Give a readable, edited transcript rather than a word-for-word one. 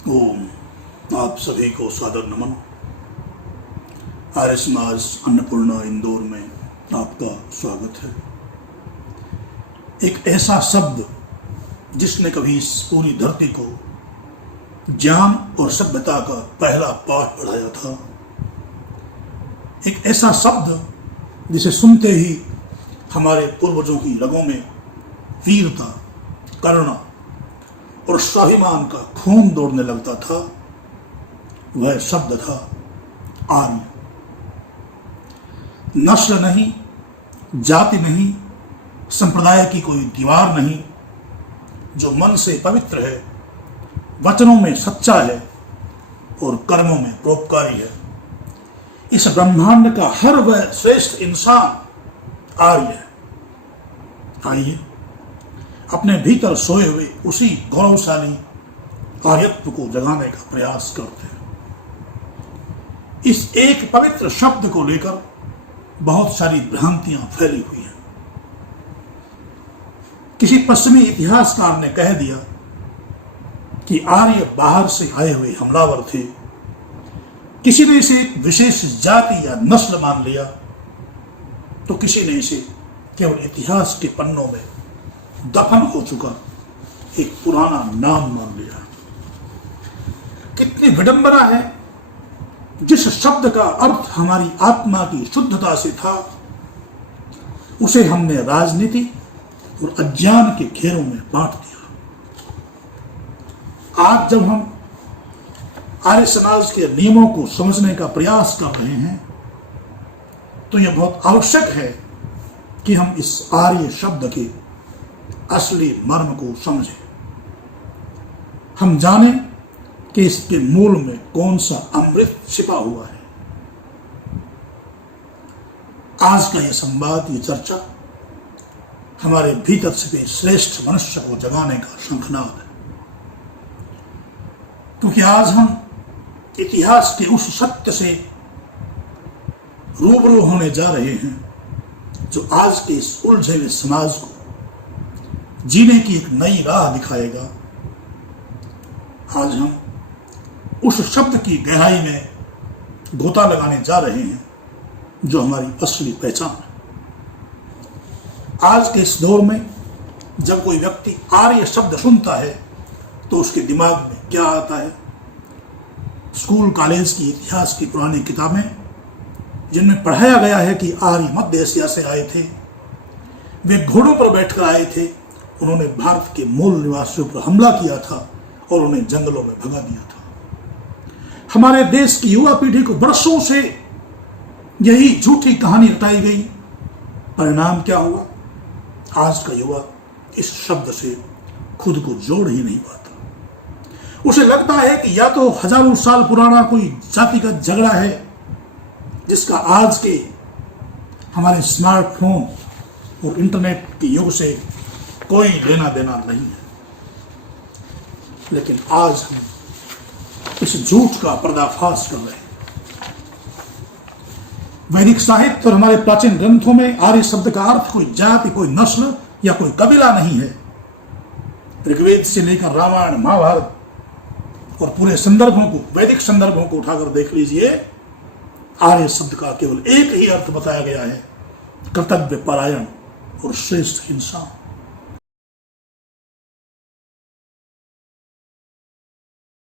ओम आप सभी को सादर नमन। आर्य समाज अन्नपूर्णा इंदौर में आपका स्वागत है। एक ऐसा शब्द जिसने कभी इस पूरी धरती को ज्ञान और सभ्यता का पहला पाठ पढ़ाया था, एक ऐसा शब्द जिसे सुनते ही हमारे पूर्वजों की रगों में वीरता, करुणा और स्वाभिमान का खून दौड़ने लगता था, वह शब्द था आर्य। नस्ल नहीं, जाति नहीं, संप्रदाय की कोई दीवार नहीं, जो मन से पवित्र है, वचनों में सच्चा है और कर्मों में परोपकारी है। इस ब्रह्मांड का हर वह श्रेष्ठ इंसान आर्य है। आइए अपने भीतर सोए हुए उसी गौरवशाली आर्यत्व को जगाने का प्रयास करते हैं। इस एक पवित्र शब्द को लेकर बहुत सारी भ्रांतियां फैली हुई हैं। किसी पश्चिमी इतिहासकार ने कह दिया कि आर्य बाहर से आए हुए हमलावर थे। किसी ने इसे एक विशेष जाति या नस्ल मान लिया, तो किसी ने इसे केवल इतिहास के पन्नों में दफन हो चुका एक पुराना नाम मान लिया। कितनी विडंबना है। जिस शब्द का अर्थ हमारी आत्मा की शुद्धता से था, उसे हमने राजनीति और अज्ञान के घेरों में बांट दिया। आज जब हम आर्य समाज के नियमों को समझने का प्रयास कर रहे हैं, तो यह बहुत आवश्यक है कि हम इस आर्य शब्द के असली मर्म को समझें। हम जानें कि इसके मूल में कौन सा अमृत छिपा हुआ है। आज का यह संवाद, ये चर्चा हमारे भीतर छिपे श्रेष्ठ मनुष्य को जगाने का शंखनाद है। क्योंकि आज हम इतिहास के उस सत्य से रूबरू होने जा रहे हैं जो आज के इस उलझे हुए समाज को जीने की एक नई राह दिखाएगा। आज हम उस शब्द की गहराई में गोता लगाने जा रहे हैं जो हमारी असली पहचान है। आज के इस दौर में जब कोई व्यक्ति आर्य शब्द सुनता है तो उसके दिमाग में क्या आता है? स्कूल कॉलेज की इतिहास की पुरानी किताबें जिनमें पढ़ाया गया है कि आर्य मध्य एशिया से आए थे, वे घोड़ों पर बैठकर आए थे, उन्होंने भारत के मूल निवासियों पर हमला किया था और उन्हें जंगलों में भगा दिया था। हमारे देश की युवा पीढ़ी को बरसों से यही झूठी कहानी रटाई गई। परिणाम क्या हुआ? आज का युवा इस शब्द से खुद को जोड़ ही नहीं पाता। उसे लगता है कि या तो हजारों साल पुराना कोई जातिगत झगड़ा है जिसका आज के हमारे स्मार्टफोन और इंटरनेट के युग से कोई लेना देना नहीं है। लेकिन आज हम इस झूठ का पर्दाफाश कर रहे हैं। वैदिक साहित्य और हमारे प्राचीन ग्रंथों में आर्य शब्द का अर्थ कोई जाति, कोई नस्ल या कोई कबीला नहीं है। ऋग्वेद से लेकर रामायण, महाभारत और पूरे संदर्भों को, वैदिक संदर्भों को उठाकर देख लीजिए, आर्य शब्द का केवल एक ही अर्थ बताया गया है, कर्तव्य परायण और श्रेष्ठ इंसान।